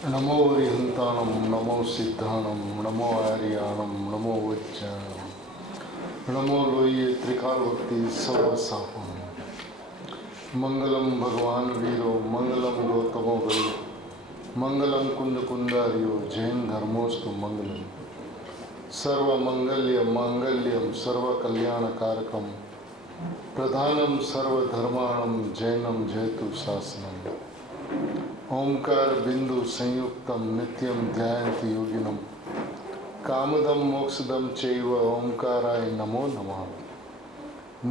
नमो हरिहंताणं नमो सिद्धाणं नमो आर्याणं नमो वज्राणं नमो लोये त्रिकालभक्ति सर्वसापं मंगलम भगवान वीरो मंगलम गौतमो गयो मंगलम कुंद कुंदारियो जैन धर्मोस्तु मंगलम सर्वमंगल्य मांगल्यम सर्वकल्याणकारकम प्रधानम सर्वधर्माणम जैनम जयतु शासनम ओंकार बिंदु संयुक्तम नित्यम ध्यायन्ति योगिनम कामदम मोक्षदम चैव ओंकाराय नमो नमः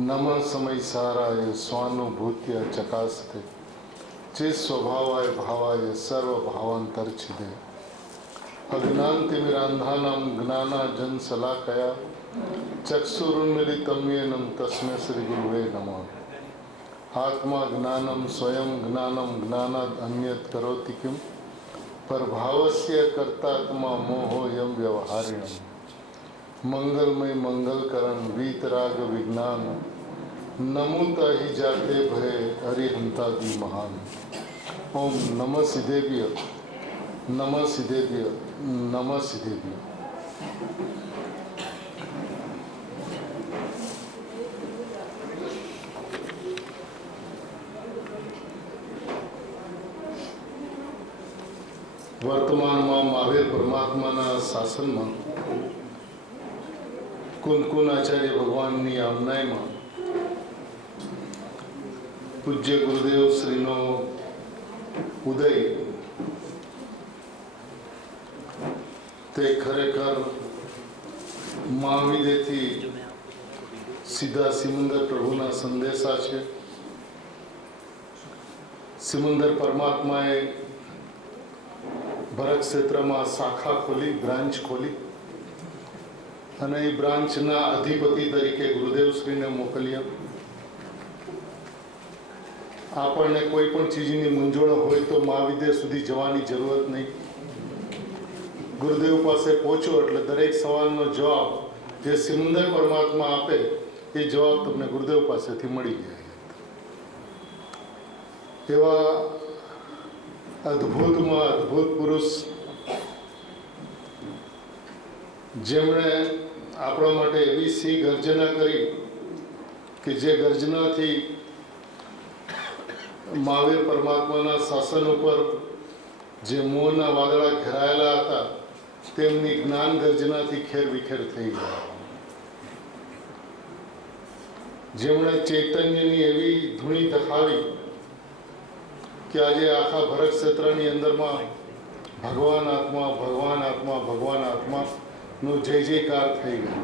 नमः समय साराय स्वानुभूत्य चकासते चित स्वभावाय भावाय सर्व भावांतरछिदे अज्ञानतिमिरान्धानां ज्ञानाजन शलाकया चक्षुरुन्मिलितं येन तस्मै श्री गुरुवे नमः आत्मा ज्ञानम स्वयं ज्ञानम ज्ञानाद अन्यत करोति किम परभावस्य कर्तात्मा मोहोयम व्यवहारिणम मंगलमय मंगलकरण वीतराग विज्ञान नमुता ही जाते भय हरिहंतादि महान ओम नमः सिद्धेभ्य नमः सिद्धेभ्य नमः सिद्धेभ्य। વર્તમાનમાં મહાવીર પરમાત્માના શાસનમાં કુંદકુંદ આચાર્ય ભગવાનની આજ્ઞામાં પૂજ્ય ગુરુદેવ શ્રીનો ઉદય તે ખરેખર મહાવિદેથી સીધા સિમંદર પ્રભુના સંદેશા છે। સિમંદર પરમાત્માએ ભરત ક્ષેત્રમાં શાખા ખોલી બ્રાન્ચ ખોલી અને એ બ્રાન્ચના અધિપતિ તરીકે ગુરુદેવશ્રીને મોકલ્યા। આપણને કોઈ પણ ચીજની મૂંઝવણ હોય તો મહાવિદ્ય સુધી જવાની જરૂરત નહીં, ગુરુદેવ પાસે પહોંચો એટલે દરેક સવાલનો જવાબ જે સિમંદર પરમાત્મા આપે એ જવાબ તમને ગુરુદેવ પાસેથી મળી જાય। એવા અદ્ભુતમાં અદ્ભુત પુરુષ જેમણે આપણા માટે એવી સી ગર્જના કરી કે જે ગર્જનાથી મહાવીર પરમાત્માના શાસન ઉપર જે મોહના વાદળા ઘેરાયેલા હતા તેમની જ્ઞાન ગર્જનાથી ખેર વિખેર થઈ ગયા। જેમણે ચૈતન્યની એવી ધૂણી તખાવી કે આજે આખા ભરત ક્ષેત્રની અંદરમાં ભગવાન આત્મા ભગવાન આત્મા ભગવાન આત્માનો જય જયકાર થઈ ગયો।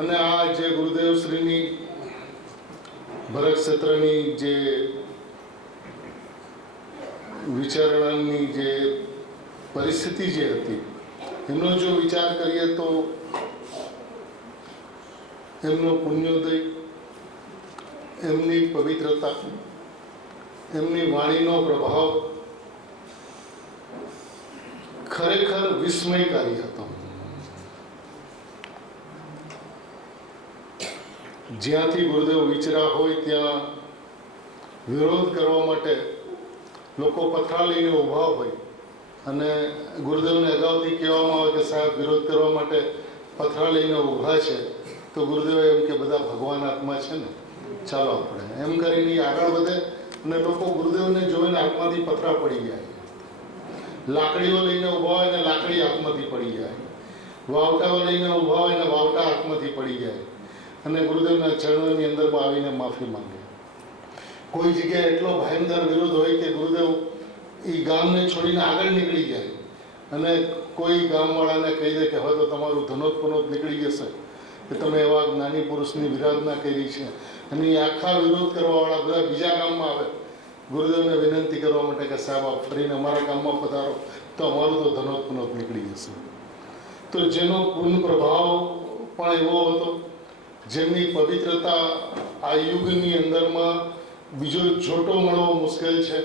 અને આ જે ગુરુદેવશ્રીની ભરત ક્ષેત્રની જે વિચારણાની જે પરિસ્થિતિ જે હતી એમનો જો વિચાર કરીએ તો એમનો પુણ્યોદય, એમની પવિત્રતા, એમની વાણીનો પ્રભાવ ખરેખર વિસ્મયકારી હતો। જ્યાંથી ગુરુદેવ વિચરા હોય ત્યાં વિરોધ કરવા માટે લોકો પથરા લઈને ઊભા હોય અને ગુરુદેવને અગાઉથી કહેવામાં આવે કે સાહેબ વિરોધ કરવા માટે પથરા લઈને ઊભા છે તો ગુરુદેવ એમ કે બધા ભગવાન આત્મા છે ને, ચાલો આપણે એમ કરીને આગળ વધે અને લોકો ગુરુદેવને જોઈને આત્માથી પથરા પડી જાય। લાકડીઓ લઈને ઊભા હોય ને લાકડી આત્માથી પડી જાય, વાવટાઓ લઈને ઊભા હોય ને વાવટા આત્માથી પડી જાય અને ગુરુદેવના ચરણોની અંદરમાં આવીને માફી માંગે। કોઈ જગ્યાએ એટલો ભયંકર વિરોધ હોય કે ગુરુદેવ એ ગામને છોડીને આગળ નીકળી જાય અને કોઈ ગામવાળાને કહી દે કે હવે તો તમારું ધનોત નીકળી જશે કે તમે એવા જ્ઞાની પુરુષની વિરાધના કરી છે અને એ આખા વિરોધ કરવાવાળા બધા બીજા ગામમાં આવે ગુરુદેવને વિનંતી કરવા માટે કે સાહેબ આપ ફરીને અમારા ગામમાં પધારો તો અમારું તો ધનોત નીકળી જશે। તો જેનો પૂર્ણ પ્રભાવ પણ એવો હતો, જેમની પવિત્રતા આ યુગની અંદરમાં બીજો જોટો મળવો મુશ્કેલ છે।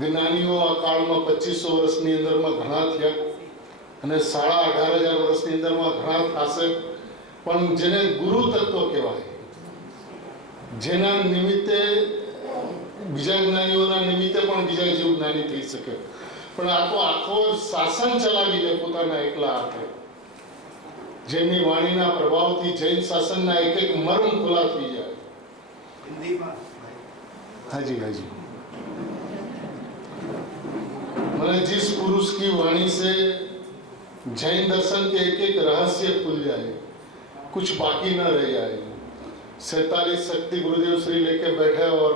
જ્ઞાનીઓ આ કાળમાં 2500 વર્ષની અંદરમાં ઘણા થયા અને 18,500 વર્ષની અંદરમાં ઘણા થશે, પણ જેને ગુરુ તત્વ કહેવાય, જેના નિમિત્તે બીજા જ્ઞાનીઓના નિમિત્તે પણ બીજા જીવ જ્ઞાની થઈ શકે, પણ આ તો આખો શાસન ચલાવી લે પોતાના એકલા હાથે, જેમની વાણીના પ્રભાવથી જૈન શાસનના એક એક મર્મ ખુલ્લા થઈ જાય. હાજી हाजी मैंने जिस पुरुष की वाणी से जैन दर्शन के एक एक रहस्य खुल जाए, कुछ बाकी न रह जाए. 47 शक्ति गुरुदेव श्री लेके बैठे और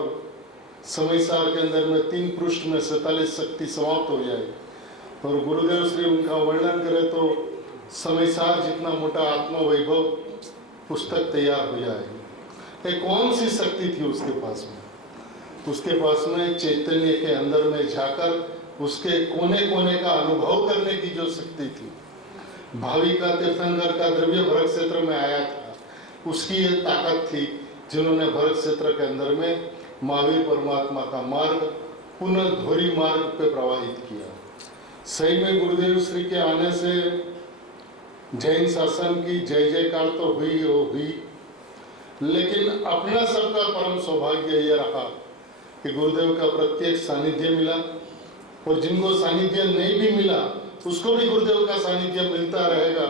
समय सार के अंदर में 3 पृष्ठ में 47 शक्ति समाप्त हो जाए और गुरुदेव श्री उनका वर्णन करे तो समय सार जितना मोटा आत्मा वैभव पुस्तक तैयार हो जाए. ये कौन सी शक्ति थी उसके पास में? उसके पास में चैतन्य के अंदर में जाकर उसके कोने कोने का अनुभव करने की जो शक्ति थी. भावी का तीर्थंकर का द्रव्य भरत क्षेत्र में आया था, उसकी ये ताकत थी जिन्होंने भरत क्षेत्र के अंदर में महावीर परमात्मा का मार्ग पुनः धोरी मार्ग पे प्रवाहित किया. सही में गुरुदेव श्री के आने से जैन शासन की जय जयकार तो हुई हो हुई, लेकिन अपना सबका परम सौभाग्य यह रहा कि गुरुदेव का प्रत्येक सानिध्य मिला, और जिनको सानिध्य नहीं भी मिला उसको भी गुरुदेव का सानिध्य मिलता रहेगा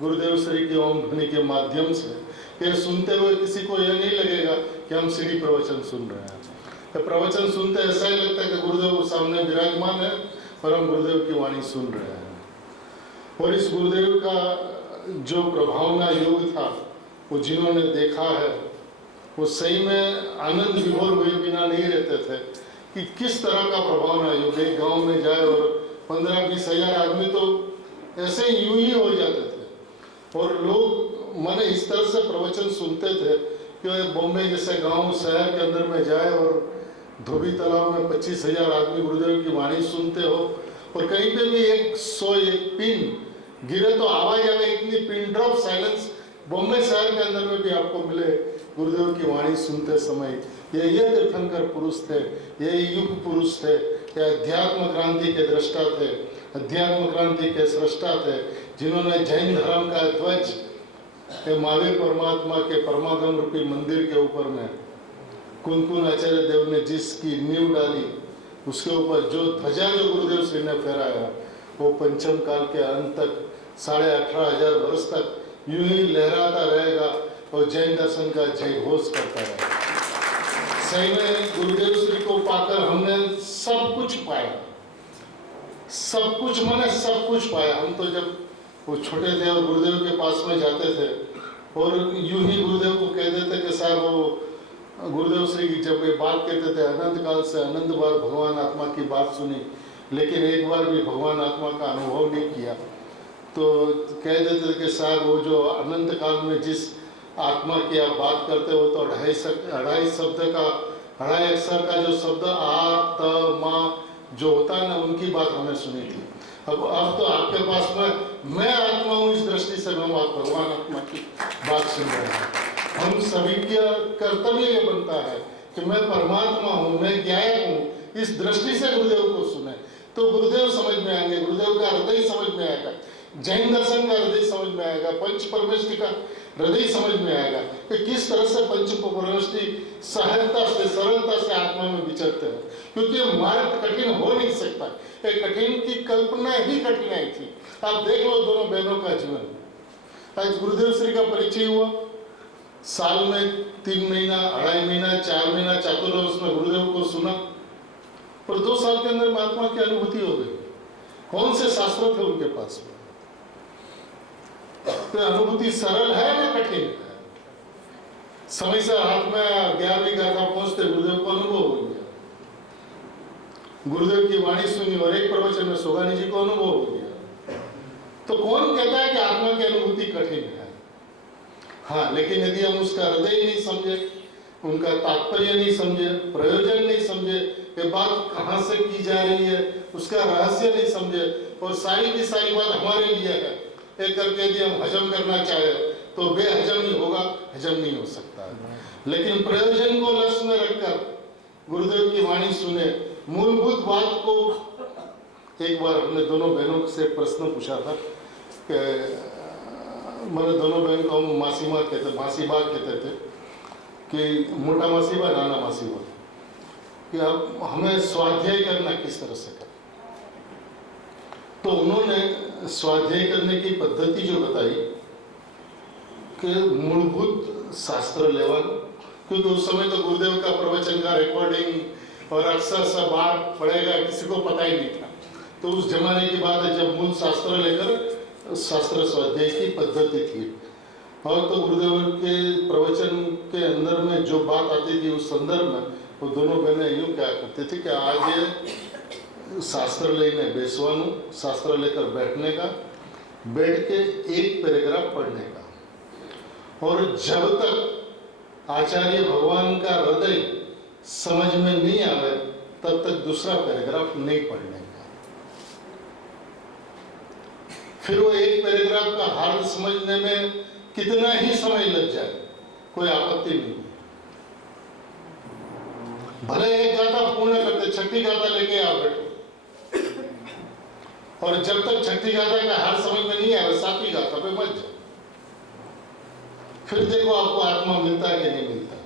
गुरुदेव श्री की ओम ध्वनि के माध्यम से. ये सुनते हुए किसी को यह नहीं लगेगा कि हम सीढ़ी प्रवचन सुन रहे हैं. तो प्रवचन सुनते ऐसा ही लगता है कि गुरुदेव सामने विराजमान है और हम गुरुदेव की वाणी सुन रहे हैं. और इस गुरुदेव का जो प्रभावना योग था वो जिन्होंने देखा है वो सही में आनंद विभोर हुए बिना नहीं रहते थे कि किस तरह का प्रभावना योग. एक गाँव में जाए और 15-20 हजार आदमी तो ऐसे यूं ही हो जाते थे, और लोग माने इस तरह से प्रवचन सुनते थे कि बॉम्बे जैसे गांव शहर के अंदर में जाए और धोबी तालाब में 25,000 आदमी गुरुदेव की वाणी सुनते हो, और कहीं पे भी 101 पिन गिरे तो आवाज आवे, इतनी पिन ड्रॉप साइलेंस बॉम्बे शहर के अंदर में भी आपको मिले गुरुदेव की वाणी सुनते समय. ये तीर्थंकर पुरुष थे, ये युग पुरुष थे, ये अध्यात्म क्रांति के दृष्टा थे, अध्यात्म क्रांति के सृष्टा थे, जिन्होंने जैन धर्म का ध्वज महावीर परमात्मा के परमागम रूपी मंदिर के ऊपर में कुनकुन आचार्य देव ने जिसकी नींव डाली, उसके ऊपर जो ध्वजा जो गुरुदेव श्री ने फहराया वो पंचम काल के अंत तक 18,500 वर्ष तक यूं ही लहराता रहेगा और जैन दर्शन का जय घोष करता रहेगा. सही में गुरुदेव श्री को पाकर हमने सब कुछ पाया, सब कुछ माने सब कुछ पाया. हम तो जब वो छोटे थे और गुरुदेव के पास में जाते थे और यूं ही गुरुदेव को कह देते कि साहब वो गुरुदेव श्री की जब ये बात कहते थे अनंत काल से अनंत बार भगवान आत्मा की बात सुनी लेकिन एक बार भी भगवान आत्मा का अनुभव नहीं किया, तो कह देते थे कि साहब वो जो अनंत काल में जिस आत्मा की आप बात करते हो तो 2.5 शब्द का 2.5 अक्षर का जो शब्द आत्मा जो होता है ना, उनकी बात हमने सुनी थी. अब तो आपके पास में मैं आत्मा हूँ, इस दृष्टि से हम आप भगवान आत्मा की बात सुन रहे हैं. हम सभी का कर्तव्य ये बनता है कि मैं परमात्मा हूँ, मैं ज्ञायक हूँ, इस दृष्टि से गुरुदेव को सुने तो गुरुदेव समझ में आएंगे, गुरुदेव का हृदय समझ में आएगा, जैन दर्शन का हृदय समझ में आएगा, पंच परमेष्टि का हृदय समझ में आएगा कि किस तरह से पंच परमेष्टि सहजता से सरलता से आत्मा में विचरते हैं. क्योंकि ये मार्ग कठिन हो नहीं सकता, एक कठिन की कल्पना ही कठिनाई थी. आप देख लो दोनों बहनों का जीवन. आज गुरुदेव श्री का परिचय हुआ, साल में 3 महीना 2.5 महीना 4 महीना चातुर्मास में गुरुदेव को सुना और 2 साल के अंदर महात्मा की अनुभूति हो गई. कौन से शास्त्र थे उनके पास में? तो अनुभूति सरल है या कठिन है? समय से हाथ में 11वीं गाथा पहुंचते गुरुदेव को अनुभव हो गया, गुरुदेव की वाणी सुनी और एक प्रवचन में सोगानी जी को अनुभव हो गया. तो कौन कहता है कि आत्मा की अनुभूति कठिन है? हाँ, लेकिन यदि हम उसका हृदय नहीं समझे, उनका तात्पर्य नहीं समझे, प्रयोजन नहीं समझे, ये बात कहाँ से की जा रही है, उसका रहस्य नहीं समझे और सारी की सारी बात हमारे लिए है एक करके यदि हम हजम करना चाहे तो बेहजम ही होगा, हजम नहीं हो सकता है. लेकिन प्रयोजन को लक्ष्य में रखकर गुरुदेव की वाणी सुने, मूलभूत बात को. एक बार हमने दोनों बहनों से प्रश्न पूछा था कि मैंने दोनों बहन को हम मासीमा कहते, मासीबा कहते थे कि मोटा मासीबा नाना मासीबा. कि अब हमें स्वाध्याय करना किस तरह से करें। तो उन्होंने स्वाध्याय करने की पद्धति जो बताई कि मूलभूत शास्त्र लेवा, क्योंकि उस समय तो गुरुदेव का प्रवचन का रिकॉर्डिंग और अक्सर सब बार पड़ेगा किसी को पता ही नहीं था। तो उस जमाने की बात है जब मूल शास्त्र लेकर शास्त्र स्वाध्याय की पद्धति थी। और तो गुरुदेव के प्रवचन के अंदर में जो बात आती थी उस संदर्भ में वो दोनों बहनें यूँ क्या करते थे कि आज शास्त्र लेने बेसवानु, शास्त्र लेकर बैठने का, बैठ के एक पैराग्राफ पढ़ने का, और जब तक आचार्य भगवान का हृदय समझ में नहीं आवे तब तक दूसरा पैराग्राफ नहीं पढ़ने का। फिर वो एक पैराग्राफ का हार्द समझने में कितना ही समय लग जाए कोई आपत्ति नहीं, भले एक गाथा पूर्ण करते, छठी गाथा लेके आ बैठो, और जब तक छठी गाथा का हार समझ में नहीं आए सातवीं गाथा पे मत जाओ। फिर देखो आपको आत्मा मिलता है कि नहीं मिलता।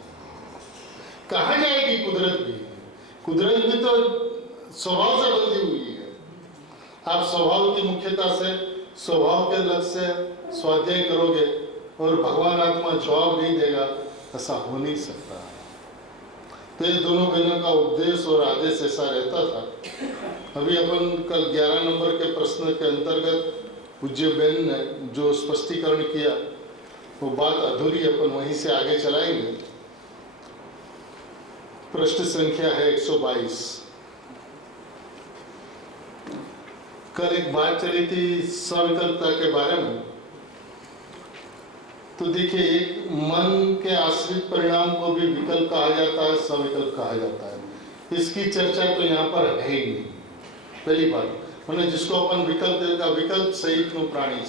कहाँ जाएगी कुदरत भी? कुदरत भी तो स्वभाव से बंधी हुई है। आप स्वभाव की मुख्यता से, स्वभाव के लक्ष्य से स्वाध्याय करोगे और भगवान आत्मा जवाब नहीं देगा, ऐसा हो नहीं सकता। तो ये दोनों बहनों का उपदेश और आदेश ऐसा रहता था। अभी अपन कल 11 नंबर के प्रश्न के अंतर्गत पूज्य बहन ने जो स्पष्टीकरण किया वो बात अधूरी, अपन वहीं से आगे चलाएंगे। प्रश्न संख्या है 122। कल एक बात चली थी सविकल्पता के बारे में। तो देखिए, एक मन के आश्रित परिणाम को भी विकल्प कहा जाता है, सविकल्प कहा जाता है। इसकी चर्चा तो यहाँ पर है ही नहीं। पहली बात मैंने जिसको अपन विकल्प देगा, विकल्प सहित नो प्राणी है,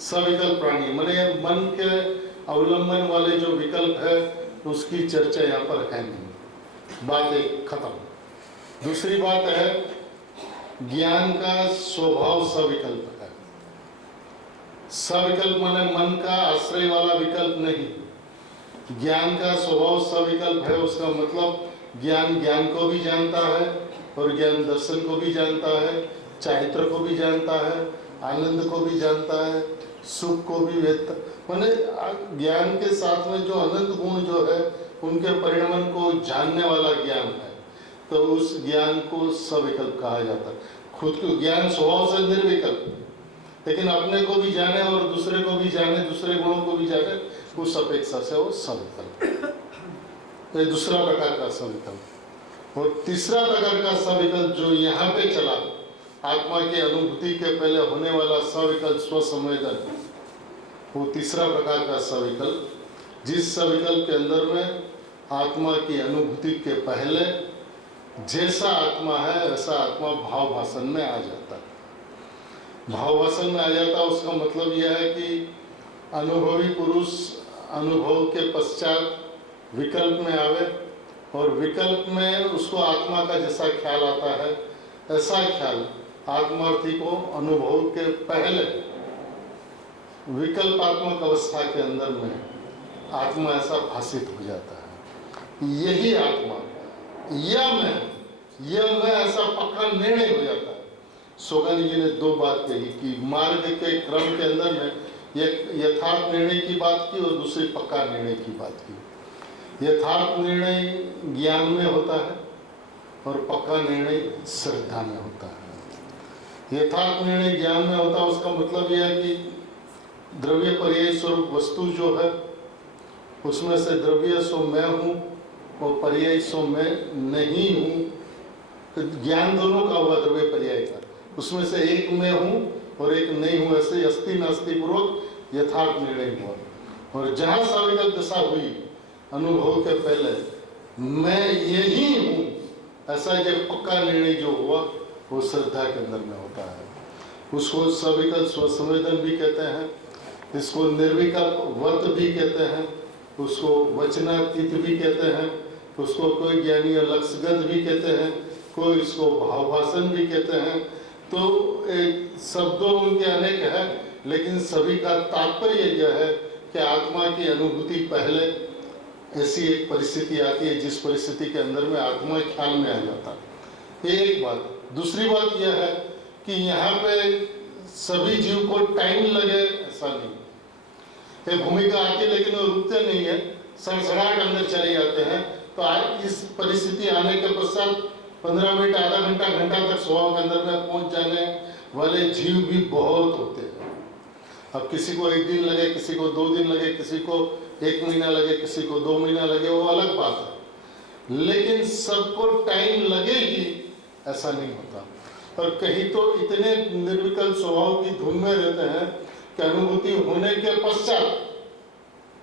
सविकल्प प्राणी मैंने मन के अवलंबन वाले जो विकल्प है उसकी चर्चा यहाँ पर है नहीं। बात एक खत्म। दूसरी बात है ज्ञान का स्वभाव सविकल्प है। सविकल्प माने मन का आश्रय वाला विकल्प नहीं। ज्ञान का स्वभाव सविकल्प है, उसका मतलब ज्ञान ज्ञान को भी जानता है और ज्ञान दर्शन को भी जानता है, चारित्र को भी जानता है, आनंद को भी जानता है, सुख को भी व्यक्त, माने ज्ञान के साथ में जो अनंत गुण जो है उनके परिणमन को जानने वाला ज्ञान है। तो उस ज्ञान को सविकल्प कहा जाता है। खुद को ज्ञान स्वभाव से निर्विकल्प, लेकिन अपने को भी जाने और दूसरे को भी जाने, दूसरे गुणों को भी जाने, उस अपेक्षा से वो सविकल्प। ये दूसरा प्रकार का सविकल्प। और तीसरा प्रकार का सविकल्प जो यहाँ पे चला, आत्मा की अनुभूति के पहले होने वाला सविकल्प स्वसंवेदन, वो तीसरा प्रकार का सविकल्प, जिस सविकल्प के अंदर में आत्मा की अनुभूति के पहले जैसा आत्मा है वैसा आत्मा भाव भाषण में आ जाता है। भाव भाषण में आ जाता है उसका मतलब यह है कि अनुभवी पुरुष अनुभव के पश्चात विकल्प में आवे और विकल्प में उसको आत्मा का जैसा ख्याल आता है ऐसा ख्याल आत्मार्थी को अनुभव के पहले विकल्पात्मक अवस्था के अंदर में आत्मा ऐसा भाषित हो जाता है। यही आत्मा, यह मैं ऐसा पक्का निर्णय हो जाता है। सोगानी जी ने दो बात कही कि मार्ग के क्रम के अंदर में एक यथार्थ निर्णय की बात की और दूसरी पक्का निर्णय की बात की। यथार्थ निर्णय ज्ञान में होता है और पक्का निर्णय श्रद्धा में होता है। यथार्थ निर्णय ज्ञान में होता है, उसका मतलब यह है कि द्रव्य पर्याय स्वरूप वस्तु जो है उसमें से द्रव्य सो मैं हूँ और पर्याय सो मैं नहीं हूँ। तो ज्ञान दोनों का हुआ द्रव्य पर्याय का, उसमें से एक मैं हूँ और एक नहीं हूँ, ऐसे अस्ति नास्ति पूर्वक यथार्थ निर्णय हुआ। और जहाँ सविकल्प दशा हुई अनुभव के पहले मैं यही हूँ ऐसा जब पक्का निर्णय जो हुआ वो श्रद्धा के अंदर में होता है। उसको सविकल्प स्वसंवेदन भी कहते हैं, इसको निर्विकल्प वर्त भी कहते हैं, उसको वचनातीत भी कहते हैं, उसको कोई ज्ञानी लक्ष्यगत भी कहते हैं, कोई इसको भावभाषण भी कहते हैं। तो एक शब्दों उनके अनेक है, लेकिन सभी का तात्पर्य यह है कि आत्मा की अनुभूति पहले ऐसी एक परिस्थिति आती है जिस परिस्थिति के अंदर में आत्मा ख्याल में आ जाता है। ये एक बात। दूसरी बात यह है कि यहाँ पे सभी जीव को टाइम लगे ऐसा नहीं। ये भूमिका आती है लेकिन वो रुकते नहीं है, सड़सड़ाहट अंदर चले जाते हैं। तो आज इस परिस्थिति आने के पश्चात 15 मिनट, आधा घंटा, घंटा तक स्वभाव के अंदर में पहुंच जाने वाले जीव भी बहुत होते हैं। अब किसी को 1 दिन लगे, किसी को 2 दिन लगे, किसी को 1 महीना लगे, किसी को 2 महीना लगे, वो अलग बात है। लेकिन सबको टाइम लगे ही ऐसा नहीं होता। और कहीं तो इतने निर्विकल्प स्वभाव की धुन में रहते हैं कि अनुभूति होने के पश्चात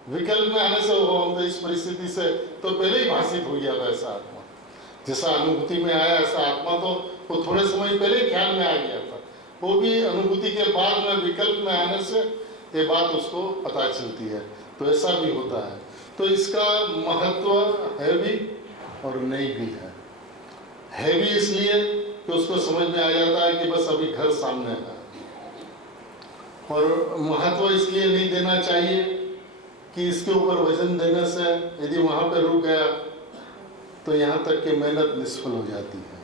विकल्प में आने से तो इस परिस्थिति से तो पहले ही भाषित हो गया था ऐसा आत्मा। जैसा अनुभूति में आया ऐसा आत्मा तो वो थोड़े समय पहले ख्याल में आ गया था। वो भी अनुभूति के बाद में विकल्प में आने से ये बात उसको पता चलती है। तो ऐसा भी होता है। तो इसका महत्व है भी और नहीं भी है। भी इसलिए कि उसको समझ में आ जाता है कि बस अभी घर सामने है, और महत्व इसलिए नहीं देना चाहिए कि इसके ऊपर वजन देने से यदि वहाँ पे रुक गया तो यहाँ तक कि मेहनत निष्फल हो जाती है।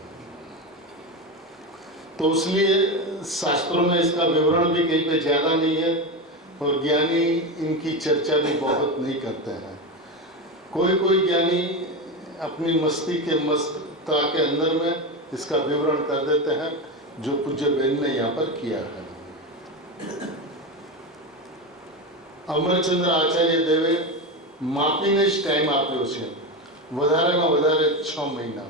तो इसलिए शास्त्रों में इसका विवरण भी कहीं पे ज़्यादा नहीं है और ज्ञानी इनकी चर्चा भी बहुत नहीं करते हैं। कोई कोई ज्ञानी अपनी मस्ती के मस्तता के अंदर में इसका विवरण कर देते हैं, जो पूज्य बेन ने यहाँ पर किया है। અમરચંદ્ર આચાર્ય દેવે માપીને જ ટાઈમ આપ્યો છે, વધારેમાં વધારે 6 મહિના।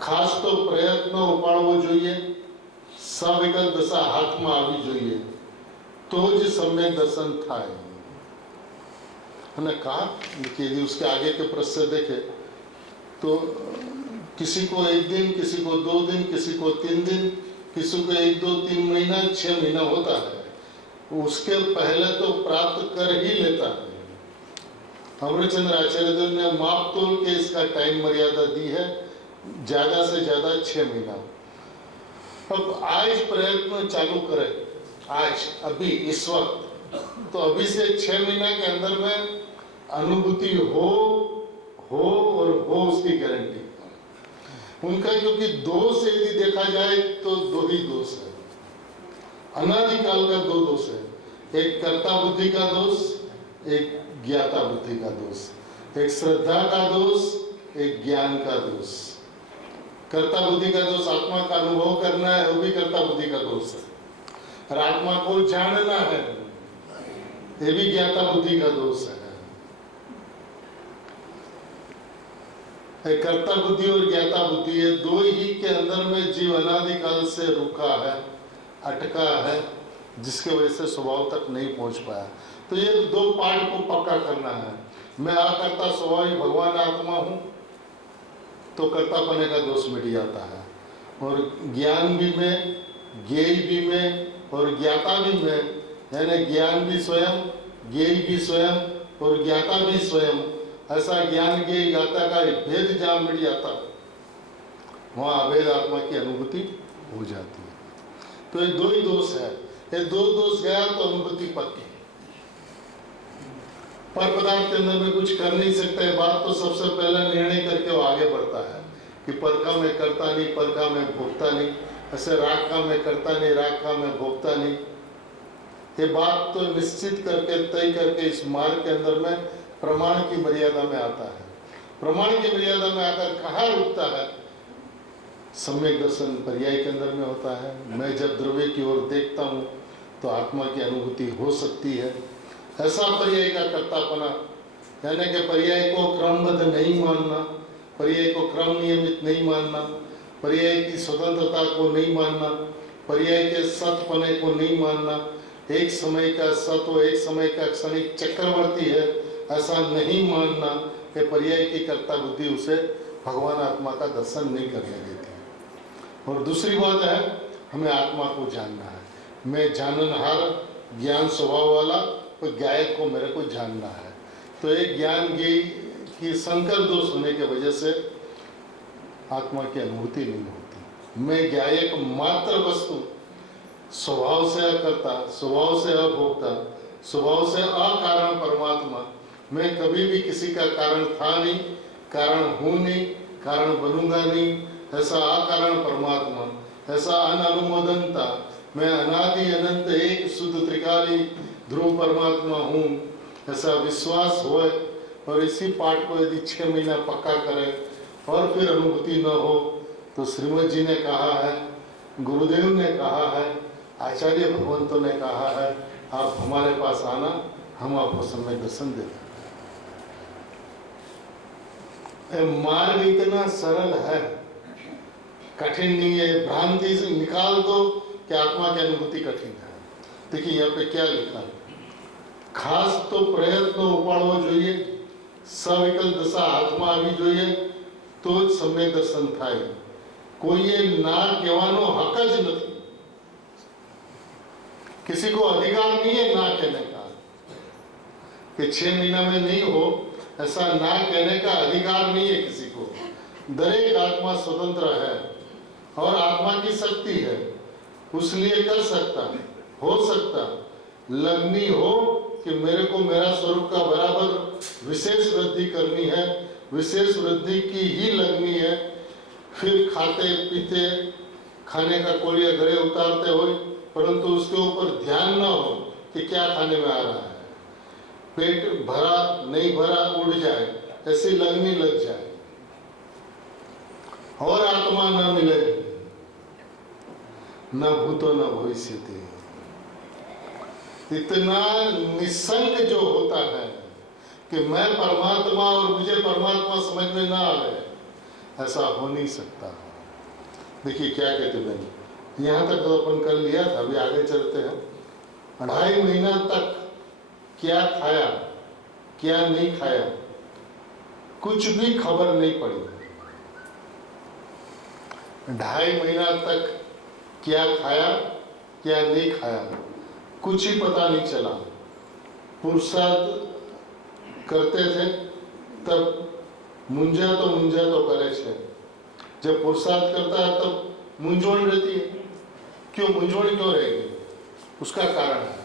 ખાસ તો પ્રયત્ન ઉપાડવો જોઈએ, સવિકલ દશા હાથમાં આવવી જોઈએ, તો જ सम्यक दर्शन થાય। અને कहा कि यदि उसके आगे के प्रश्न देखे तो किसी को 1 दिन, किसी को 2 दिन, किसी को 3 दिन, किसी को 1, 2, 3 महीना, 6 महीना होता है। उसके पहले तो प्राप्त कर ही लेता है। अमरचंद्र आचार्य देव ने माप तोल के इसका टाइम मर्यादा दी है, ज्यादा से ज्यादा 6 महीना। अब आज प्रयत्न चालू करें, आज अभी इस वक्त, तो अभी से 6 महीना के अंदर में अनुभूति हो और हो उसकी गारंटी। उनका क्योंकि दोष यदि देखा जाए तो 2 ही दोष है, अनादिकाल का 2 दोष है। एक कर्ता बुद्धि का दोष, एक ज्ञाता बुद्धि का दोष, एक श्रद्धा का दोष, एक ज्ञान का दोष। कर्ता बुद्धि का दोष आत्मा का अनुभव करना है, वो भी कर्ता बुद्धि का दोष है। और आत्मा को जानना है, ये भी ज्ञाता बुद्धि का दोष है। कर्ता बुद्धि और ज्ञाता बुद्धि, ये 2 ही के अंदर में जीव अनादिकाल से रुका है, अटका है, जिसके वजह से स्वभाव तक नहीं पहुंच पाया। तो ये 2 पार्ट को पक्का करना है। मैं अकर्ता स्वभावी भगवान आत्मा हूँ तो कर्तापने का दोष मिट जाता है, और ज्ञान भी में, ज्ञेय भी में और ज्ञाता भी में, यानी ज्ञान भी स्वयं, ज्ञेय भी स्वयं और ज्ञाता भी स्वयं, ऐसा ज्ञान ज्ञेय ज्ञाता का भेद जहाँ मिट जाता है, वहाँ अभेद आत्मा की अनुभूति हो जाती है। तो ये 2 ही दोष है। ये 2 दोष गया तो अनुभूति पक्की। पर पदार्थ के अंदर में कुछ कर नहीं सकता है। बात तो सबसे पहले निर्णय करके वो आगे बढ़ता है कि पर का मैं करता नहीं, पर का मैं भोगता नहीं, ऐसे राग का मैं करता नहीं, राग का मैं भोगता नहीं। ये बात तो निश्चित करके, तय करके इस मार्ग के अंदर में प्रमाण की मर्यादा में आता है। प्रमाण की मर्यादा में आकर कहाँ रुकता है? सम्यक दर्शन पर्याय के अंदर में होता है। मैं जब द्रव्य की ओर देखता हूँ तो आत्मा की अनुभूति हो सकती है। ऐसा पर्याय का कर्तापना, यानी कि पर्याय को क्रमबद्ध नहीं मानना, पर्याय को क्रम नियमित नहीं मानना, पर्याय की स्वतंत्रता को नहीं मानना, पर्याय के सतपने को नहीं मानना, एक समय का सत्व, एक समय का क्षणिक चक्रवर्ती है, ऐसा नहीं मानना कि पर्याय की कर्ता बुद्धि उसे भगवान आत्मा का दर्शन नहीं करने देती। और दूसरी बात है, हमें आत्मा को जानना है। मैं जाननहार ज्ञान स्वभाव वाला और गायक को मेरे को जानना है। तो एक ज्ञान की संकर दोष होने की वजह से आत्मा की अनुभूति नहीं होती। मैं गायक मात्र वस्तु, स्वभाव से अकर्ता, स्वभाव से अभोक्ता, स्वभाव से अकारण परमात्मा, मैं कभी भी किसी का कारण था नहीं, कारण हूँ नहीं, कारण बनूंगा नहीं। ऐसा अकारण परमात्मा, ऐसा अननुमोदनता, मैं अनादि अनंत एक शुद्ध त्रिकाली ध्रुव परमात्मा हूँ, ऐसा विश्वास हो। और इसी पाठ को यदि 6 महीना पक्का करें और फिर अनुभूति न हो, तो श्रीमद जी ने कहा है, गुरुदेव ने कहा है, आचार्य भगवंतों ने कहा है, आप हमारे पास आना, हम आपको सम्यक दर्शन देंगे। मार्ग इतना सरल है, कठिन नहीं है। भ्रांति से निकाल दो कि आत्मा की अनुभूति कठिन है। देखिए यहाँ पे क्या लिखा है, खास तो प्रयत्न उपाड़વો જોઈએ, સવિકલ દશા હાથમાં આવી જોઈએ, તો જ સમ્યક દર્શન થાય। કોઈએ ના કહેવાનો હક જ નથી, किसी को अधिकार नहीं है ना कहने का, कि 6 महीना में नहीं हो, ऐसा ना कहने का अधिकार नहीं है किसी को। दरेक आत्मा स्वतंत्र है और आत्मा की शक्ति है, उसलिए कर सकता, हो सकता। लगनी हो कि मेरे को मेरा स्वरूप का बराबर विशेष वृद्धि करनी है, विशेष वृद्धि की ही लगनी है। फिर खाते पीते, खाने का कोलिया गले उतारते हो, परंतु उसके ऊपर ध्यान न हो कि क्या खाने में आ रहा है, पेट भरा नहीं भरा उड़ जाए, ऐसी लगनी लग जाए और आत्मा न मिले, न भूतो न भविष्यति। इतना निसंक जो होता है कि मैं परमात्मा और मुझे परमात्मा समझ में ना आवे, ऐसा हो नहीं सकता। देखिए क्या कहते बहन, यहाँ तक तो अपन कर लिया था, अभी आगे चलते हैं। 2.5 महीना तक क्या खाया क्या नहीं खाया कुछ भी खबर नहीं पड़ी। 2.5 महीना तक क्या खाया क्या नहीं खाया कुछ ही पता नहीं चला। पुरुषार्थ करते थे तब मुंजा तो करे छे, जब पुरुषार्थ करता है तब मूंझवण रहती है। क्यों मूंझवण क्यों रहेगी? उसका कारण है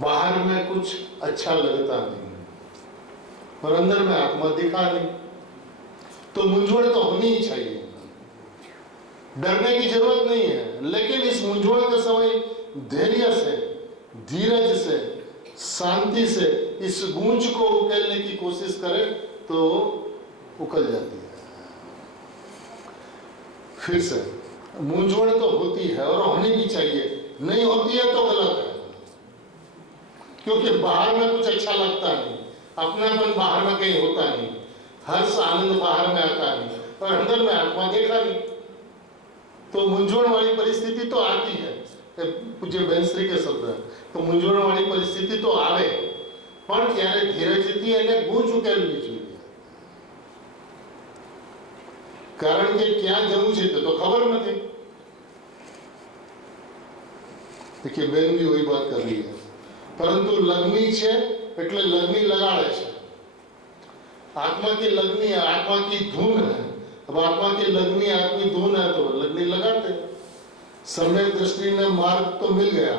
बाहर में कुछ अच्छा लगता नहीं और अंदर में आत्मा दिखा नहीं, तो मूंझवण तो होनी ही चाहिए, डरने की जरूरत नहीं है। लेकिन इस मूंझवण के समय धैर्य से, धीरज से, शांति से इस गूंज को उकेलने की कोशिश करें तो उकल जाती है। फिर से मूंझवण तो होती है और होनी भी चाहिए, नहीं होती है तो गलत है, क्योंकि बाहर में कुछ अच्छा लगता नहीं, अपनापन बाहर में कहीं होता नहीं, हर्ष आनंद बाहर में आता नहीं और अंदर में आत्मा देखा नहीं, तो मूंझवण वाली परिस्थिति तो आती है। पूज्य बेनश्री के शब्द है, तो मूंझवण वाली परिस्थिति तो आवे, પણ ત્યારે ધીરજથી એને ગૂંચ ઉકેલવી જોઈએ। કારણ કે ક્યાં જવું છે તો ખબર નથી। देखिए बेन भी वही बात कर रही है, परंतु लगनी છે એટલે लगनी लगाड़े છે। आत्मा की लगनी है, आत्मा की धुन है। अब आत्मा की लगनी आत्मी धुन है तो लगनी लगाते। सम्यक दृष्टि ने मार्ग तो मिल गया,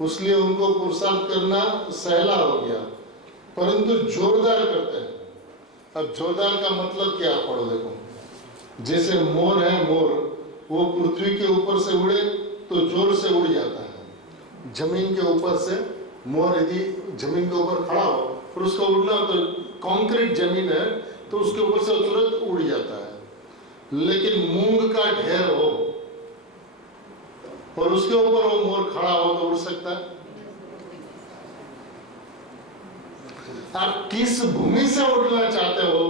उसलिए उनको पुरुषार्थ करना सहला हो गया, परंतु जोरदार करते हैं। अब जोरदार का मतलब क्या पढ़ो देखो, जैसे मोर है, मोर वो पृथ्वी के ऊपर से उड़े तो जोर से उड़ जाता है। जमीन के ऊपर से मोर यदि जमीन के ऊपर खड़ा हो और उसको उड़ना हो तो कंक्रीट जमीन है तो उसके ऊपर से तुरंत उड़ जाता है। लेकिन मूंग का ढेर हो और उसके ऊपर वो मोर खड़ा हो तो उड़ सकता है? आप किस भूमि से उड़ना चाहते हो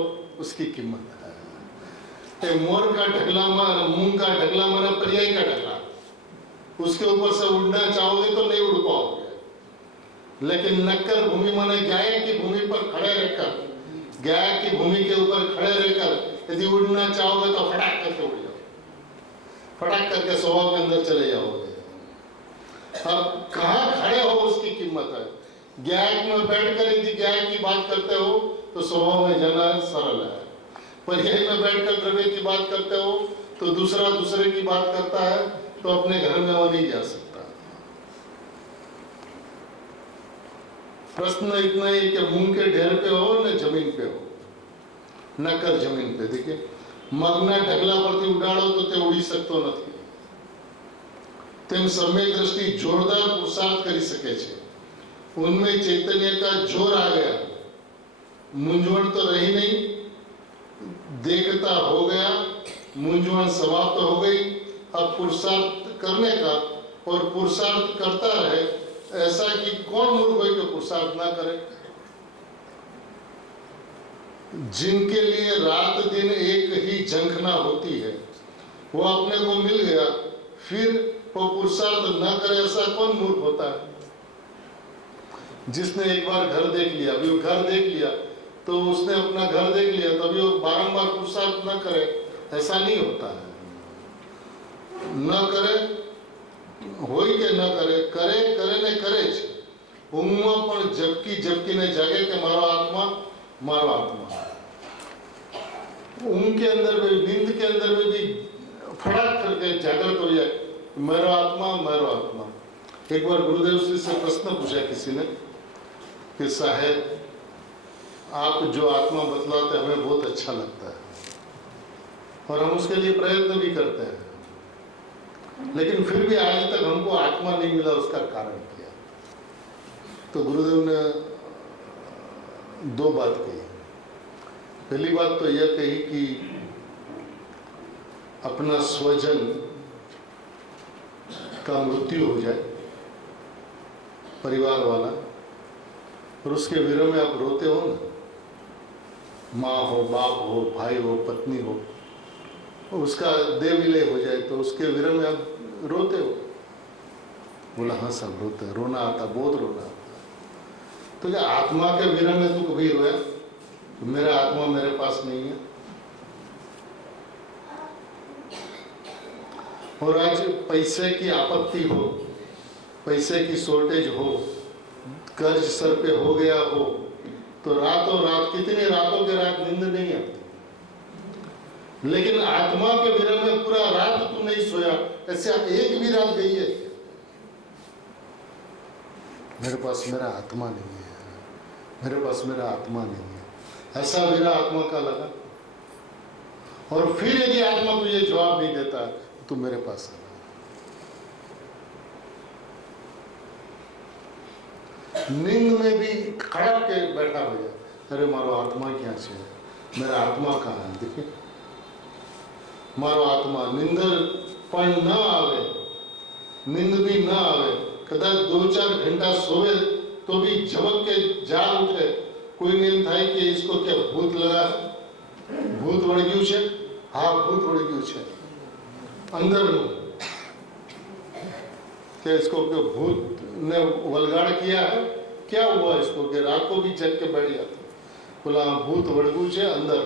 उसकी कीमत है। मोर का ढगला माना, मूंग का ढगला माना पर्याय का ढगला, उसके ऊपर से उड़ना चाहोगे तो नहीं उड़ पाओगे। लेकिन नक्कर भूमि माने गाय की भूमि पर खड़े रहकर, गाय की भूमि के ऊपर खड़े रहकर यदि उड़ना चाहोगे तो फटाक करके उड़ जाओ, फटाक करके स्वभाव के अंदर चले जाओगे। अब कहाँ खड़े हो उसकी कीमत है। गाय में बैठकर यदि गाय की बात करते हो तो स्वभाव में जाना सरल है, पर्याय में बैठकर द्रव्य की बात करते हो तो दूसरा दूसरे की बात करता है तो अपने घर में वो नहीं जा सकता। प्रश्न इतना ही कि मुंह के ढेर पे हो ने जमीन पे हो, नकर जमीन पे। देखिए, મગના ઢગલા પરથી ઉડાડો તો તે ઉડી શકતો નથી, તેમ सम्यक दृष्टि जोरदार पुरुषार्थ કરી શકે છે। उनमें चैतन्य का जोर आ गया, मूंझवण तो रही नहीं, देखता हो गया, मूंझवण समाप्त हो गई। अब पुरुषार्थ करने का और पुरुषार्थ करता रहे, ऐसा कि कौन मूर्ख हो कि पुरुषार्थ ना करे। जिनके लिए रात दिन एक ही झंखना होती है, वो अपने को मिल गया, फिर वो पुरुषार्थ न करे, ऐसा कौन मूर्ख होता है। जिसने एक बार घर देख लिया, अभी वो घर देख लिया तो उसने अपना घर देख लिया, तभी वो बारंबार पुरुषार्थ न करे, ऐसा नहीं होता है। न करे હોય કે ન કરે, કરે કરે ને કરે જ। ઊંઘમાં પણ ઝબકી ઝબકીને જાગે કે મારો આત્મા, મારો आत्मा। ऊंघ के अंदर में, नींद के अंदर में भी फटाक करके जागृत हो जाए, मेरा आत्मा, मेरा आत्मा। एक बार गुरुदेव जी से प्रश्न पूछा किसी ने कि साहेब, आप जो आत्मा बतलाते हमें बहुत अच्छा लगता है और हम उसके लिए प्रयत्न भी करते हैं, लेकिन फिर भी आज तक हमको आत्मा नहीं मिला, उसका कारण क्या। तो गुरुदेव ने दो बात कही। पहली बात तो यह कही कि अपना स्वजन का मृत्यु हो जाए, परिवार वाला, और उसके विरह में आप रोते हो ना, माँ हो, बाप हो, भाई हो, पत्नी हो, उसका देह विलय हो जाए तो उसके विरह में आप रोते हो। बोला हाँ सब रोते हैं, रोना आता, बहुत रोना आता। तो क्या आत्मा के विरह में तू कभी रोया? तो मेरा आत्मा मेरे पास नहीं है। और आज पैसे की आपत्ति हो, पैसे की शॉर्टेज हो, कर्ज सर पे हो गया हो, तो रातों रात, कितनी रातों के रात नींद नहीं आती, लेकिन आत्मा के विरह में पूरा रात तू नहीं सोया, ऐसे एक भी रात गई है? मेरे पास मेरा आत्मा नहीं है, मेरे पास मेरा आत्मा नहीं है, ऐसा मेरा आत्मा का लगा। और फिर यदि आत्मा तुझे जवाब नहीं देता तो मेरे पास आना। नींद में भी खड़ा के बैठा हो जाए, अरे मारो आत्मा क्या है, मेरा आत्मा कहाँ है। देखिए, मारो आत्मा निंदर पण न आवे, नींद भी न आवे, कदाच 2-4 घंटा सोवे तो भी झपक के जाग उठे, कोई ने एम થાય કે इसको क्या भूत लगा, भूत વળગ્યું છે? हाँ, भूत વળગ્યું છે अंदरનું, क्या इसको क्या भूत ने वलगाड़ किया है, क्या हुआ इसको कि रात को भी जग के बैठ जाता। बोला भूत वળગ્યું છે अंदर।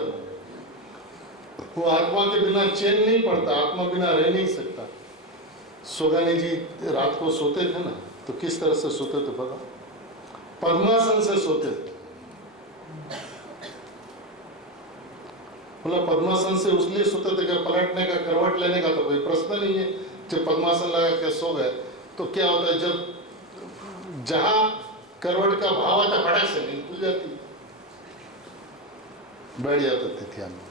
वो आत्मा के बिना चैन नहीं पड़ता, आत्मा बिना रह नहीं सकता। सोगानी जी रात को सोते थे ना, तो किस तरह से सोते थे पता? पद्मासन से सोते थे। बोला पद्मासन से उसलिए सोते थे कि पलटने का, करवट लेने का तो कोई प्रश्न नहीं है। जब पद्मासन लगा के सो गए तो क्या होता है, जब जहां करवट का भाव आता फटाक से नींद खुल जाती, बैठ जाते थे ध्यान में।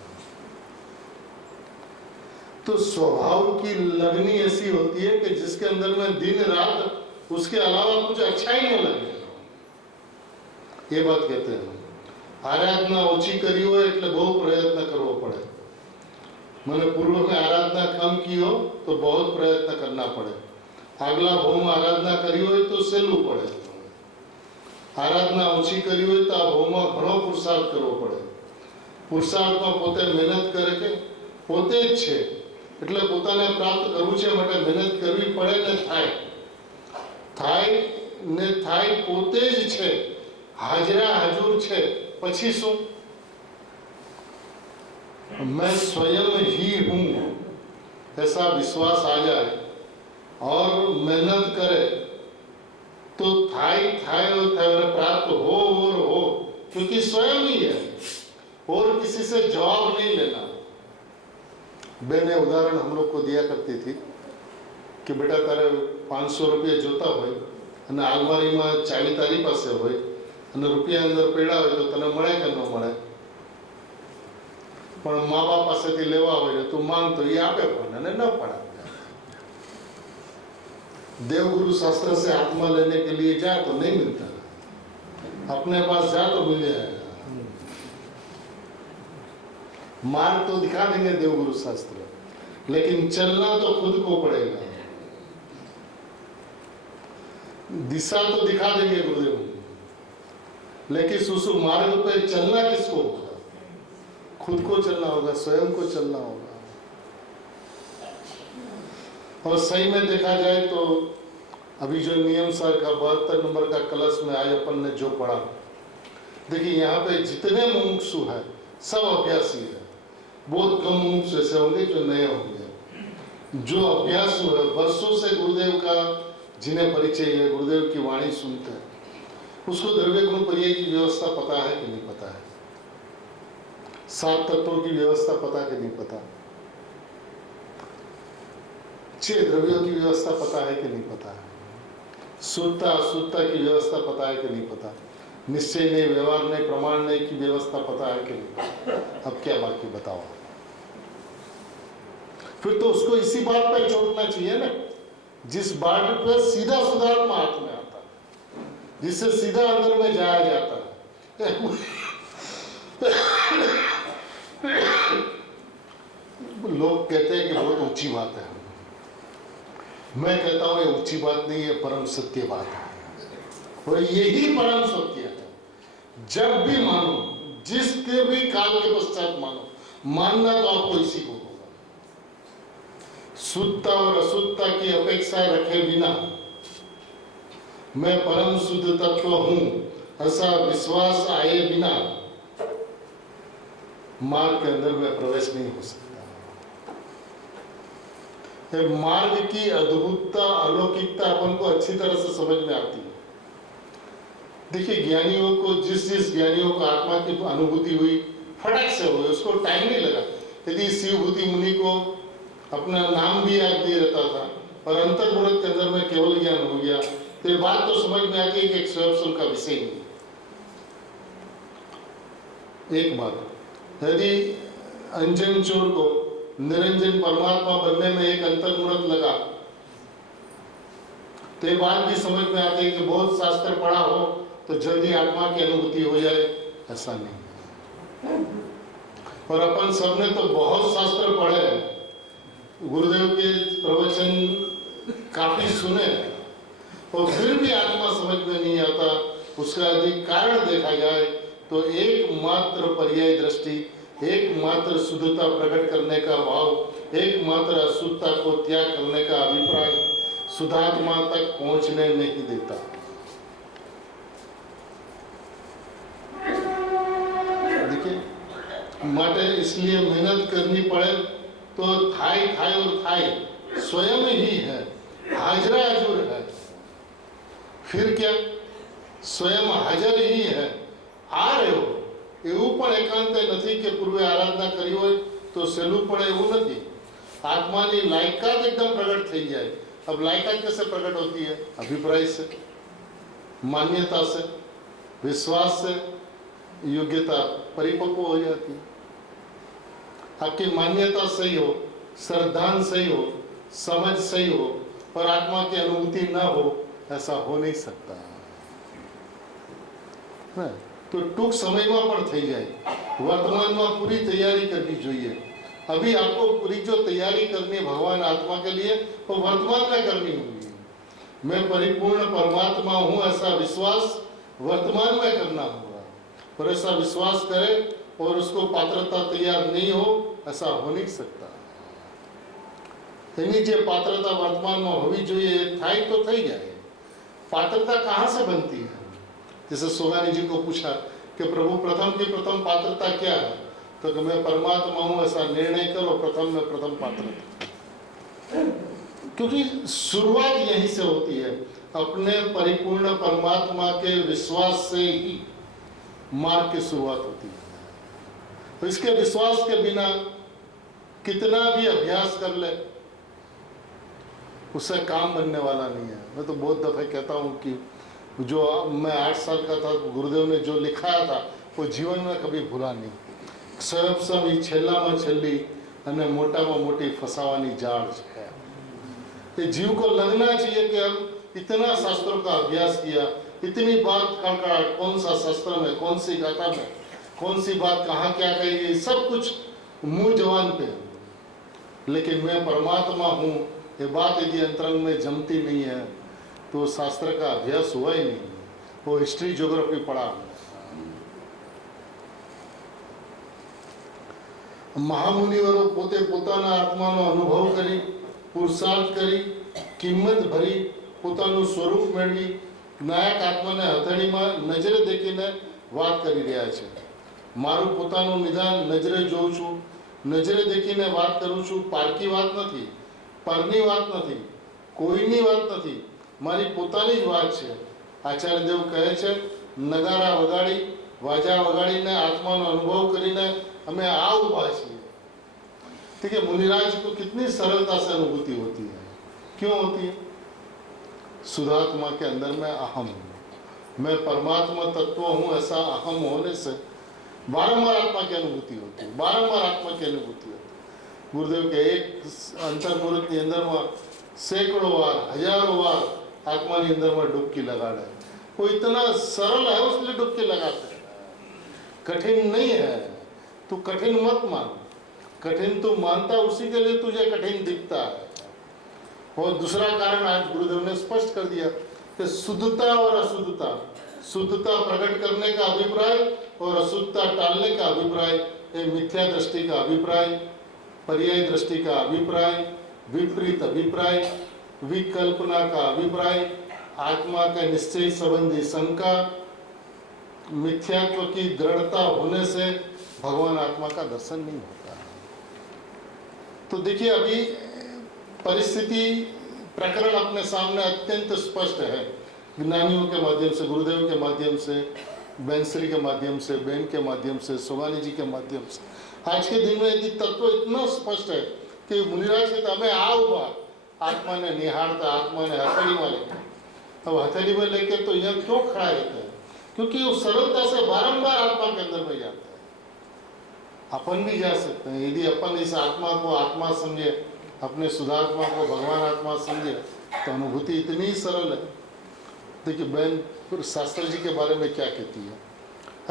तो स्वभाव की लगनी ऐसी होती है कि जिसके अंदर में दिन रात उसके अलावा कुछ अच्छा ही नहीं लगे, ये बात कहते हैं। आराधना ओછી કરી હોય એટલે બહુ પ્રયત્ન કરવો પડે, મને પૂર્વ में आराधना कम की हो तो बहुत प्रयत्न करना पड़े, આગલા ભાવમાં આરાધના કરી હોય તો સહેલું પડે, આરાધના ઓછી કરી હોય તો આ ભાવમાં ઘણો પુરુષાર્થ કરવો પડે। પુરુષાર્થમાં પોતે મહેનત કરે કે પોતે જ છે, એટલે પોતાને પ્રાપ્ત કરવું છે માટે મહેનત કરવી પડે ને થાય પોતે જ છે, હાજરા હજુર છે। પછી શું? मैं स्वयं ही हूं, ऐसा विश्वास आ जाए और मेहनत करे तो थाई प्राप्त हो और हो, क्योंकि स्वयं ही है और किसी से जवाब नहीं लेना। बेने उदाहरण हम लोग को दिया करती थी कि बेटा तारे 500 रुपये जोता हो, अलमारी में चावी तारी पास हो, અને રૂપિયા અંદર પડ્યા હોય તો તને મળે કે ન મળે, પણ મા બાપ પાસેથી લેવા હોય તો તું માંગ તો એ આપે પણ અને ન પણ આપે। देवगुरु शास्त्र से आत्मा लेने के लिए जाए तो नहीं मिलता, अपने पास जा तो मिल जाएगा। मार्ग तो दिखा देंगे देवगुरु शास्त्र, लेकिन चलना तो खुद को पड़ेगा। दिशा तो दिखा देंगे गुरुदेव, लेकिन उस मार्ग पे चलना किसको होगा? खुद को चलना होगा, स्वयं को चलना होगा। और सही में देखा जाए तो अभी जो नियम सर का 72 नंबर का कलश में आज अपन ने जो पढ़ा, देखिए यहाँ पे जितने मुमुक्षु है सब अभ्यासी है। बहुत कम मुमुक्षु ऐसे होंगे जो नए होंगे। जो अभ्यासु है, वर्षों से गुरुदेव का जिन्हें परिचय है, गुरुदेव की वाणी सुनते हैं, उसको द्रव्य गुण पर्याय की व्यवस्था पता है कि नहीं पता है, 7 तत्वों की व्यवस्था पता कि नहीं पता, 6 द्रव्यों की व्यवस्था पता है कि नहीं पता है, शुद्धता अशुद्धता की व्यवस्था पता है कि नहीं पता, निश्चय नहीं, व्यवहार नहीं, प्रमाण नहीं की व्यवस्था पता है कि नहीं। अब क्या बाकी बताओ? फिर तो उसको इसी बात पर चोटना चाहिए ना, जिस बात पर सीधा सुधार्मा हाथ में आता है, जिससे सीधा अंदर में जाया जाता है। लोग कहते हैं कि बहुत ऊंची बात है, मैं कहता हूं ये ऊंची बात नहीं है, परम सत्य बात है। और यही परम सत्य है। जब भी मानो, जिसके भी काल के पश्चात मानो, मानना तो आपको इसी को होगा। शुद्धता और अशुद्धता की अपेक्षा रखे बिना मैं परम शुद्ध तत्व हूं ऐसा विश्वास आए बिना मार्ग के अंदर में प्रवेश नहीं हो सकता। मार्ग की अद्भुतता, अलौकिकता अपन को अच्छी तरह से समझ में आती है। देखिए ज्ञानियों को, जिस ज्ञानियों को आत्मा की अनुभूति हुई, फटक से हुई, उसको टाइम नहीं लगा। यदि शिवभूति मुनि को अपना नाम भी याद नहीं रहता था और अंतर्मुहूर्त के अंदर में केवल ज्ञान हो गया, तो ये बात तो समझ में आती है कि एक स्वयं का विषय नहीं। एक बात, यदि अंजन चोर को निरंजन परमात्मा बनने में एक अंतर्मुहूर्त लगा, तो ये बात भी समझ में आती है कि बहुत शास्त्र पढ़ा हो तो जल्दी आत्मा की अनुभूति हो जाए, ऐसा नहीं। और अपन सबने तो बहुत शास्त्र पढ़े, गुरुदेव के प्रवचन काफी सुने, और फिर भी आत्मा समझ में नहीं आता। उसका यदि कारण देखा जाए तो एकमात्र पर्याय दृष्टि, एकमात्र शुद्धता प्रकट करने का भाव, एकमात्र अशुद्धता को त्याग करने का अभिप्राय शुद्धात्मा तक पहुंचने नहीं देता। देखिए, माटे इसलिए मेहनत करनी पड़े तो थाई और थाई स्वयं ही है, हाजरा हजूर है। फिर क्या, स्वयं हाजर ही है, आ रहे हो એવું પણ એકાંતે નથી કે પૂર્વે આરાધના કરી હોય તો સહેલું પડે એવું નથી। આત્માની લાયકાત એકદમ પ્રગટ થઈ જાય। अब लायकात कैसे प्रकट होती है? अभिप्राय से, मान्यता से, विश्वास से योग्यता परिपक्व हो जाती है। आपकी मान्यता सही हो, श्रद्धान सही हो, समझ सही हो और आत्मा की अनुभूति न हो, ऐसा हो नहीं सकता। तो टूंक समय में पर थी जाए। वर्तमान में पूरी तैयारी करनी चाहिए। अभी आपको पूरी जो तैयारी करनी है भगवान आत्मा के लिए, वो वर्तमान में करनी होगी। मैं परिपूर्ण परमात्मा हूँ ऐसा विश्वास वर्तमान में करना होगा। और ऐसा विश्वास करे और उसको पात्रता तैयार नहीं हो, ऐसा हो नहीं सकता। એની જે પાત્રતા વર્તમાનમાં હોવી જોઈએ થાય તો થઈ જાય। પાत्रता कहाँ से बनती है? जैसे सोगानी जी को पूछा कि प्रभु प्रथम की प्रथम पात्रता क्या है, तो कि मैं परमात्मा हूँ ऐसा निर्णय करो, प्रथम में प्रथम पात्रता। क्योंकि शुरुआत यहीं से होती है, अपने परिपूर्ण परमात्मा के विश्वास से ही मार्ग की शुरुआत होती है। तो इसके विश्वास के बिना कितना भी अभ्यास कर ले उससे काम बनने वाला नहीं है। मैं तो बहुत दफे कहता हूँ कि जो मैं 8 साल का था, गुरुदेव ने जो लिखाया था वो जीवन में कभी भूला नहीं। स्वयं ही छेल्लाમાં छेल्ली અને મોટામાં મોટી ફસાવાની જાળ છે। ये जीव को लगना चाहिए कि हम इतना शास्त्रों का अभ्यास किया, इतनी बात कड़कड़ाहट, कौन सा शास्त्र में, कौन सी गाथा में, कौन सी बात कहाँ क्या कही गई, सब कुछ मुंह जवान पे, लेकिन मैं परमात्मा हूँ ये बात यदि अंतरंग में जमती नहीं है तो शास्त्र का अभ्यास हुआ ही नहीं, वो हिस्ट्री ज्योग्राफी पढ़ा। महामुनिवरो पोते पोताना आत्मानो अनुभव करी, पुरुषार्थ करी, किंमत भरी, પોતાનું સ્વરૂપ મેળવી નાયક આત્માને હથેળીમાં નજરે દેખીને વાત કરી રહ્યા છે। મારું પોતાનું નિદાન નજરે જોઉં છું, નજરે દેખીને વાત કરું છું। પારકી વાત નથી, પરની વાત નથી, કોઈની વાત નથી, મારી પોતાની જ વાત છે। આચાર્ય દેવ કહે છે નગારા વગાડી, વાજા વગાડીને આત્માનો અનુભવ કરીને અમે આ ઊભા છીએ। ठीक है, मुनिराज को कितनी सरलता से अनुभूति होती है, क्यों होती है? शुद्धात्मा के अंदर में अहम, मैं परमात्मा तत्व हूँ ऐसा अहम होने से बारंबार आत्मा की अनुभूति होती है, बारंबार आत्मा की अनुभूति होती है। गुरुदेव के एक अंतर्मुहूर्त के अंदर में सैकड़ों बार, हजारों बार आत्मा के अंदर में डुबकी लगाड़े। वो इतना सरल है उसलिए डुबकी लगाते हैं, कठिन नहीं है। तू कठिन मत मान, कठिन तू मानता उसी के लिए तुझे कठिन दिखता है। और दूसरा कारण आज गुरुदेव ने स्पष्ट कर दिया कि शुद्धता और अशुद्धता, शुद्धता प्रकट करने का अभिप्राय और अशुद्धता टालने का अभिप्राय, ये मिथ्या दृष्टि का अभिप्राय, पर्याय दृष्टि का अभिप्राय, विपरीत अभिप्राय, विकल्पना का अभिप्राय, आत्मा के निश्चय संबंधी शंका, मिथ्यात्व की दृढ़ता होने से भगवान आत्मा का दर्शन नहीं होता। तो देखिए अभी परिस्थिति प्रकरण अपने सामने अत्यंत स्पष्ट है, ज्ञानियों के माध्यम से, गुरुदेव के माध्यम से, बैंसरी के माध्यम से, बेन के माध्यम से, सोगानी जी के माध्यम से। आज के दिन में यदि तत्व इतना स्पष्ट है कि मुनिराज कहते हमें आओ बात, आत्मा ने निहारता, आत्मा ने हथेली में लेकर, अब हथेली में लेकर तो यह क्यों खड़ा रहता है? क्योंकि वो सरलता से बारंबार आत्मा के अंदर में जाता है। अपन भी जा सकते हैं यदि अपन इस आत्मा को आत्मा समझे, अपने शुद्धात्मा को भगवान आत्मा समझे तो अनुभूति इतनी सरल है। देखिए बहन शास्त्र जी के बारे में क्या कहती है,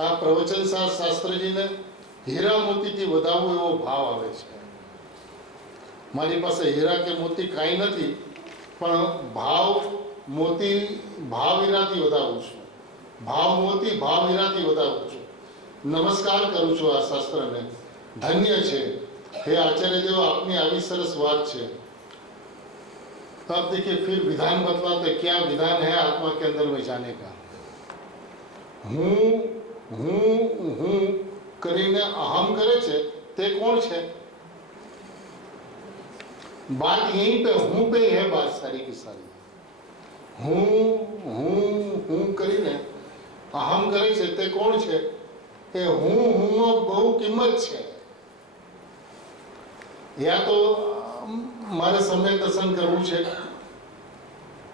आप प्रवचन शास्त्र जी ने हीरा मोती थी વધાવવું એવો ભાવ આવે છે। મારી પાસે હીરા કે મોતી કાંઈ નથી, પણ ભાવ મોતી ભાવ હીરાથી વધાવું છું, ભાવ મોતી ભાવ હીરાથી વધાવું છું। નમસ્કાર કરું છું આ શાસ્ત્રને, ધન્ય છે। हे आचार्य देव आपनी आवी सरस बात है। अब देखिए फिर विधान बतलाते, क्या विधान है आत्मा के अंदर में जाने का? हूँ हूँ हूँ करीने अहम करे छे ते कौन छे? बात यहीं पे हूँ पे ही है, बात सारी की सारी। हूँ हूँ हूँ करीने अहम करे छे ते कौन छे? ए हूँ हूँ नो बहु किंमत छे। या तो मारे सम्यक दर्शन करવું છે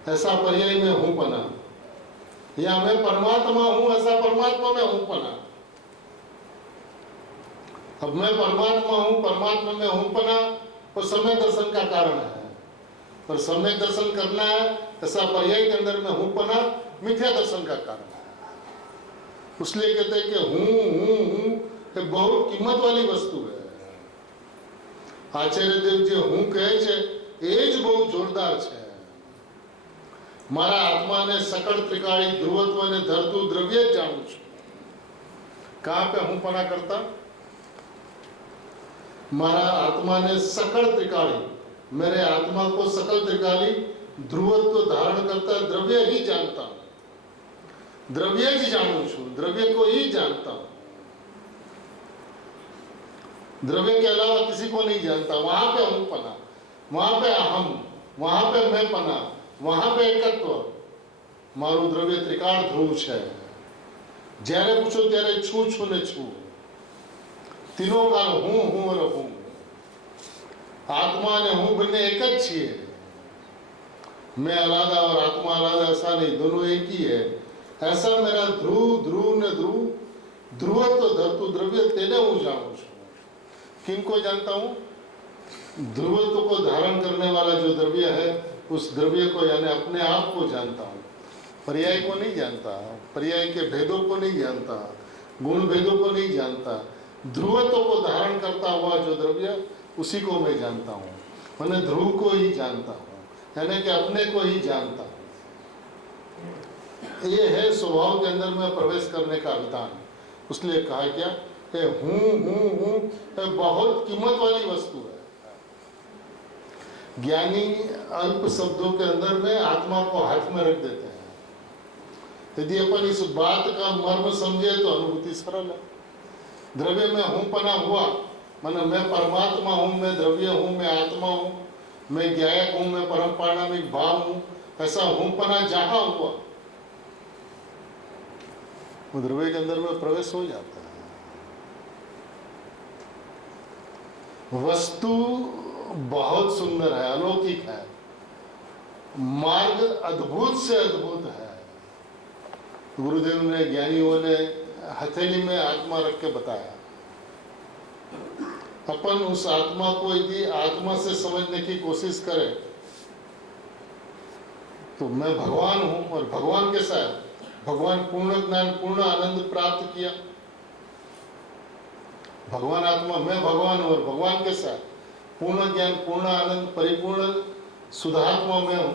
ऐसा पर्याय में हूँ पना, या मैं परमात्मा हूँ ऐसा परमात्मा में हूँ पना। अब मैं परमात्मा हूँ, परमात्मा में हूँ पना और सम्यक दर्शन का कारण है, और सम्यक दर्शन करना है ऐसा पर्याय के अंदर में हूँ पना मिथ्या दर्शन का कारण है। इसलिए कहते हैं कि हूँ हूँ हूँ ये बहुत कीमत वाली वस्तु है। आचार्य देव जे हूँ कहे छे ए ज बहुत जोरदार छे। मारा आत्मा ने सकल त्रिकाળી ध्रुवत्व ने धरतु द्रव्य जानू छू। कहाँ पे हूँ पना करता? मारा आत्मा ने सकल त्रिकाળી, मेरे आत्मा को सकल त्रिकाળી ध्रुवत्व धारण करता द्रव्य ही जानता हूँ, द्रव्य ही जानू छू, द्रव्य को ही जानता हूँ, द्रव्य के अलावा किसी को नहीं जानता। वहां पे हूँ पना, वहां पे अहम, वहां पे मैं पना, वहां पे एकत्व। मारू द्रव्य त्रिकाળ ध्रुव है। જ્યારે પૂછો ત્યારે છું છું ને છું, तीनों काल हूँ हूँ और हूँ। आत्मा ने हूँ બંને एक જ છીએ। मैं अलादा और आत्मा अलादा ऐसा नहीं, दोनों एक ही है। ऐसा मेरा ધ્રુવ ધ્રુવ ને ધ્રુવ ધ્રુવત્વ ધરતું દ્રવ્ય તેને હું જાણું છું. किनको जानता हूँ? ध्रुवत्व को धारण करने वाला जो द्रव्य है उस द्रव्य को यानी अपने आप को जानता हूँ. पर्याय को नहीं जानता, पर्याय के भेदों को नहीं जानता, गुण भेदों को नहीं जानता. ध्रुवत्व को धारण करता हुआ जो द्रव्य उसी को मैं जानता हूँ. मैंने ध्रुव को ही जानता हूँ, यानी कि अपने को ही जानता हूँ. ये है स्वभाव के अंदर में प्रवेश करने का विधान. उसलिए कहा क्या कि हूँ बहुत कीमत वाली वस्तु है. ज्ञानी अल्प शब्दों के अंदर में आत्मा को हाथ में रख देते हैं. यदि अपन इस बात का मर्म समझे तो अनुभूति सरल है. द्रव्य में हूँ पना हुआ, माना मैं परमात्मा हूँ, मैं द्रव्य हूँ, मैं आत्मा हूँ, मैं ज्ञायक हूँ, मैं परम पारणामिक भाव हूँ, ऐसा हूँ पना जहाँ हुआ वो द्रव्य के अंदर में प्रवेश हो जाता है. वस्तु बहुत सुंदर है, अलौकिक है, मार्ग अद्भुत से अद्भुत है. गुरुदेव ने, ज्ञानियों ने हथेली में आत्मा रख के बताया. अपन उस आत्मा को यदि आत्मा से समझने की कोशिश करें तो मैं भगवान हूं. और भगवान कैसा है? भगवान पूर्ण ज्ञान पूर्ण आनंद प्राप्त किया. भगवान आत्मा, मैं भगवान हूं. और भगवान कैसा है? पूर्ण ज्ञान पूर्ण आनंद परिपूर्ण शुद्धात्मा में हूं.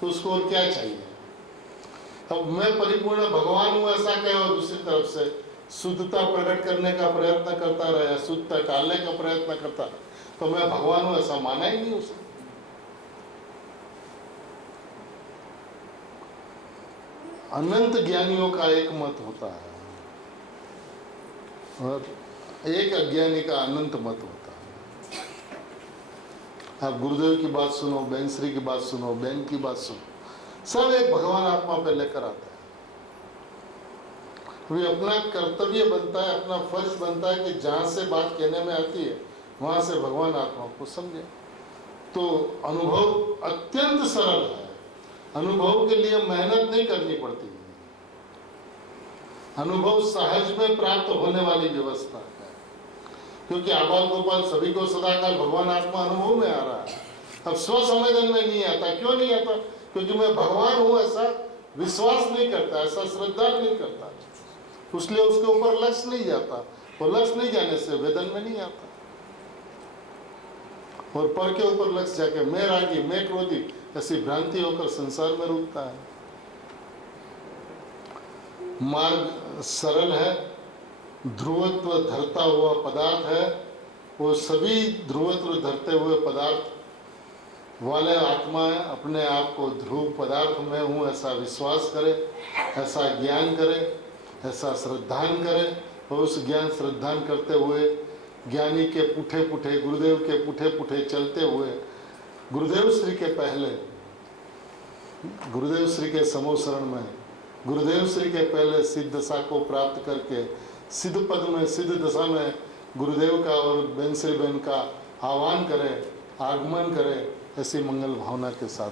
तो उसको और क्या चाहिए? अब मैं परिपूर्ण भगवान हूं ऐसा कहे और दूसरी तरफ से शुद्धता प्रकट करने का प्रयत्न करता रहे, शुद्धता टालने का प्रयत्न करता रहे, तो मैं भगवान हूं ऐसा माना ही नहीं उसे. अनंत ज्ञानियों का एक मत होता है और एक अज्ञानी का अनंत मत होता है. आप गुरुदेव की बात सुनो, बेनश्री की बात सुनो, बहन की बात सुनो, सब एक भगवान आत्मा पे लेकर आते हैं. वे अपना कर्तव्य बनता है, अपना फर्ज बनता है कि जहाँ से बात कहने में आती है वहाँ से भगवान आत्मा को समझे. तो अनुभव अत्यंत सरल है. अनुभव के लिए मेहनत नहीं करनी पड़ती. अनुभव सहज में प्राप्त होने वाली व्यवस्था है. क्योंकि आबाल गोपाल सभी को सदाकाल भगवान आत्मा अनुभव में आ रहा है. अब स्वसंवेदन में नहीं आता. क्यों नहीं आता? क्योंकि मैं भगवान हूं ऐसा विश्वास नहीं करता, ऐसा श्रद्धा नहीं करता. उसलिए उसके ऊपर लक्ष्य नहीं जाता. और लक्ष्य नहीं जाने से वेदन में नहीं आता. और पर के ऊपर लक्ष्य जाके मैं रागी, मैं क्रोधी ऐसी भ्रांति होकर संसार में रुकता है. मार्ग सरल है, ध्रुवत्व धरता हुआ पदार्थ है. वो सभी ध्रुवत्व धरते हुए पदार्थ वाले आत्मा है. अपने आप को ध्रुव पदार्थ में हूँ ऐसा विश्वास करे, ऐसा ज्ञान करे, ऐसा श्रद्धान करे. और उस ज्ञान श्रद्धान करते हुए ज्ञानी के पुठे पुठे, गुरुदेव के पुठे पुठे चलते हुए, गुरुदेव श्री के पहले, गुरुदेव श्री के समोसरण में, गुरुदेव श्री के पहले सिद्ध दशा को प्राप्त करके सिद्ध पद में, सिद्ध दशा में गुरुदेव का और बेनश्री बहन का आह्वान करें, आगमन करें. ऐसी मंगल भावना के साथ